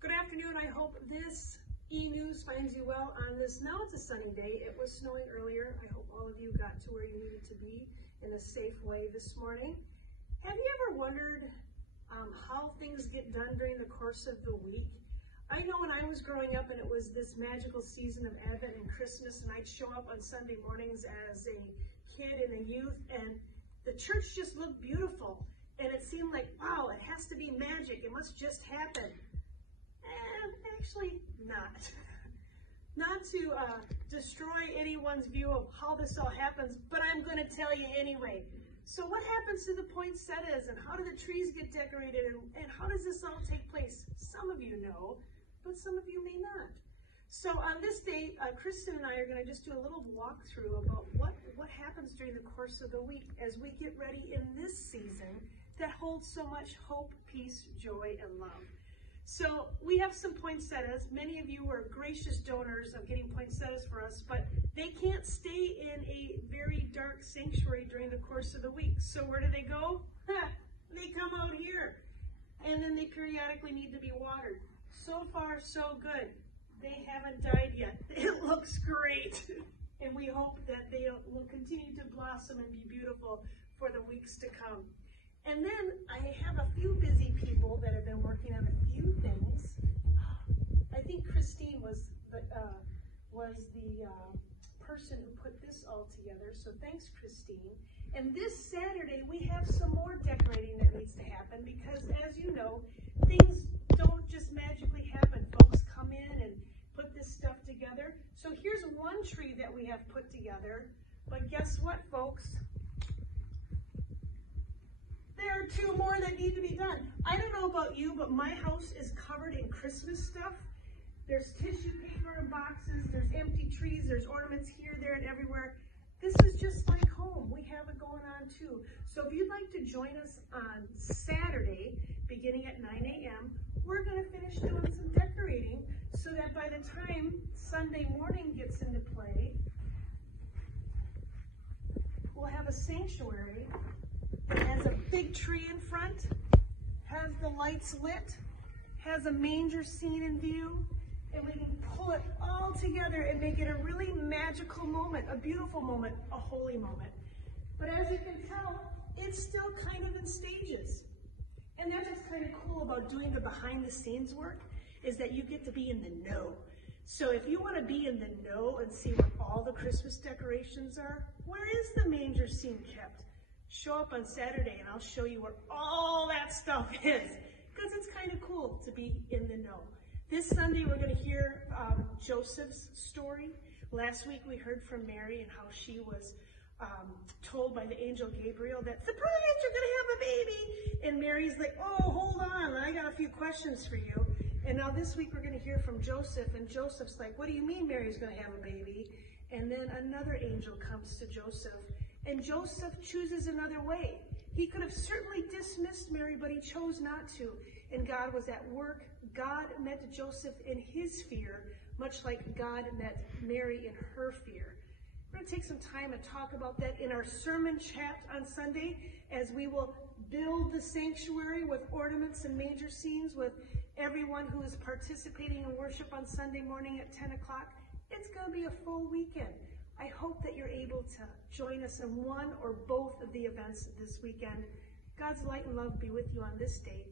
Good afternoon. I hope this e-news finds you well on this. Now it's a sunny day. It was snowing earlier. I hope all of you got to where you needed to be in a safe way this morning. Have you ever wondered how things get done during the course of the week? I know when I was growing up and it was this magical season of Advent and Christmas, and I'd show up on Sunday mornings as a kid and a youth, and the church just looked beautiful. And it seemed like, wow, it has to be magic. It must just happen. And actually not. Not to destroy anyone's view of how this all happens, but I'm going to tell you anyway. So what happens to the poinsettias, and how do the trees get decorated, and how does this all take place? Some of you know, but some of you may not. So on this day, Kristen and I are going to just do a little walkthrough about what happens during the course of the week as we get ready in this season that holds so much hope, peace, joy, and love. So we have some poinsettias. Many of you were gracious donors of getting poinsettias for us, but they can't stay in a very dark sanctuary during the course of the week. So where do they go? They come out here, and then they periodically need to be watered. So far, so good. They haven't died yet. It looks great, and we hope that they will continue to blossom and be beautiful for the weeks to come. And then I have a few busy people that have been working on a few things. I think Christine was the person who put this all together, so thanks, Christine. And this Saturday, we have some more decorating that needs to happen because, as you know, things don't just magically happen. Folks come in and put this stuff together. So here's one tree that we have put together, but guess what, folks? There are two more that need to be done. I don't know about you, but my house is covered in Christmas stuff. There's tissue paper in boxes, there's empty trees, there's ornaments here, there, and everywhere. This is just like home. We have it going on too. So if you'd like to join us on Saturday, beginning at 9 a.m., we're going to finish doing some decorating so that by the time Sunday morning gets into play, we'll have a sanctuary that has a big tree in front, has the lights lit, has a manger scene in view, and we can pull it all together and make it a really magical moment, a beautiful moment, a holy moment. But as you can tell, it's still kind of in stages. And that's what's kind of cool about doing the behind the scenes work, is that you get to be in the know. So if you want to be in the know and see where all the Christmas decorations are, where is the manger scene kept? Show up on Saturday and I'll show you where all that stuff is, because it's kind of cool to be in the know. This Sunday we're going to hear Joseph's story. Last week we heard from Mary and how she was told by the angel Gabriel that, surprise, you're going to have a baby. And Mary's like, oh, hold on, I got a few questions for you. And now this week we're going to hear from Joseph, and Joseph's like, what do you mean Mary's going to have a baby? And then another angel comes to Joseph, and Joseph chooses another way. He could have certainly dismissed Mary, but he chose not to. And God was at work. God met Joseph in his fear, much like God met Mary in her fear. We're going to take some time and talk about that in our sermon chat on Sunday, as we will build the sanctuary with ornaments and manger scenes with everyone who is participating in worship on Sunday morning at 10 o'clock. It's going to be a full weekend. I hope that you're able to join us in one or both of the events this weekend. God's light and love be with you on this day.